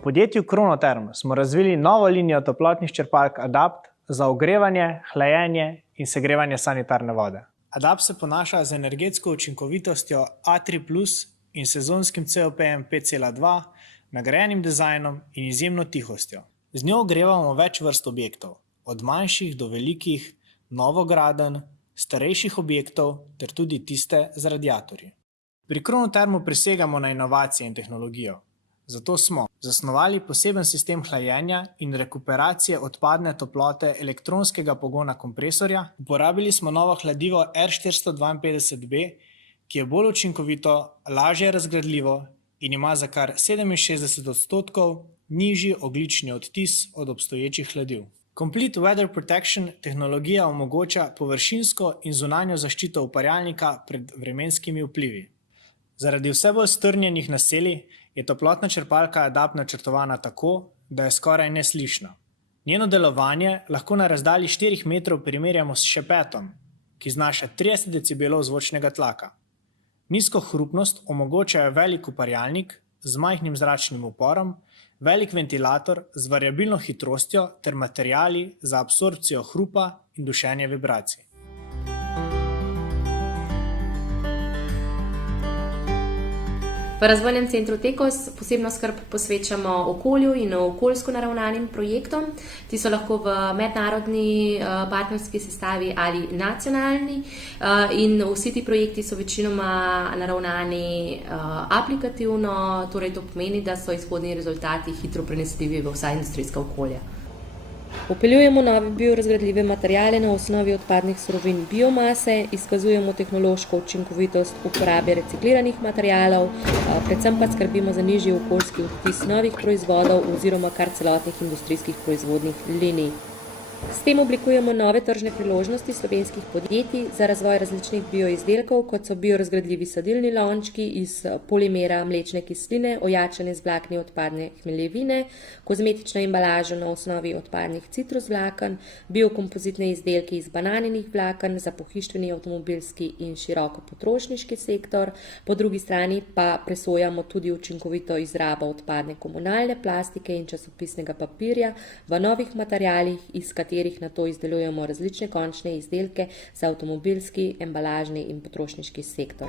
podjetju Kronoterm smo razvili novo linijo toplotnih črpalk Adapt za ogrevanje, hlajenje in segrevanje sanitarne vode. Adapt se ponaša z energetsko učinkovitostjo A3+ in sezonskim COP-jem 5,2, nagrajenim dizajnom in izjemno tihostjo. Z njo ogrevamo več vrst objektov, od manjših do velikih, novogradenj, starejših objektov ter tudi tiste z radiatorji. Pri Kronotermu prisegamo na inovacije in tehnologijo. Zato smo zasnovali poseben sistem hlajenja in rekuperacije odpadne toplote elektronskega pogona kompresorja. Uporabili smo novo hladivo R452B, ki je bolj učinkovito, lažje razgradljivo in ima za kar 67% nižji ogljični odtis od obstoječih hladiv. Complete Weather Protection tehnologija omogoča površinsko in zunanjo zaščito uparjalnika pred vremenskimi vplivi. Zaradi vse bolj strnjenih naselij je toplotna črpalka Adapt načrtovana tako, da je skoraj neslišna. Njeno delovanje lahko na razdalji 4 metrov primerjamo s šepetom, ki znaša 30 decibelov zvočnega tlaka. Nizko hrupnost omogočajo velik uparjalnik z majhnim zračnim uporom, velik ventilator z variabilno hitrostjo ter materiali za absorpcijo hrupa in dušenje vibracij. V Razvojnem centru Tekos posebno skrb posvečamo okolju in okoljsko naravnanim projektom. Ti so lahko v mednarodni partnerski sestavi ali nacionalni in vsi ti projekti so večinoma naravnani aplikativno, torej to pomeni, da so izhodni rezultati hitro prenesljivi v vsa industrijska okolja. Vpeljujemo nove biorazgradljive materiale na osnovi odpadnih surovin biomase, izkazujemo tehnološko učinkovitost uporabe recikliranih materialov, predvsem pa skrbimo za nižji okoljski odtis novih proizvodov oziroma kar celotnih industrijskih proizvodnih linij. S tem oblikujemo nove tržne priložnosti slovenskih podjetij za razvoj različnih bioizdelkov, kot so biorazgradljivi sadilni lončki iz polimera mlečne kisline, ojačane z vlakni odpadne hmeljevine, kozmetično embalažo na osnovi odpadnih citrus vlaken, biokompozitne izdelke iz bananinih vlaken za pohištveni avtomobilski in široko potrošniški sektor, po drugi strani pa presojamo tudi učinkovito izrabo odpadne komunalne plastike in časopisnega papirja v novih materialih, iz katerih na to izdelujemo različne končne izdelke za avtomobilski, embalažni in potrošniški sektor.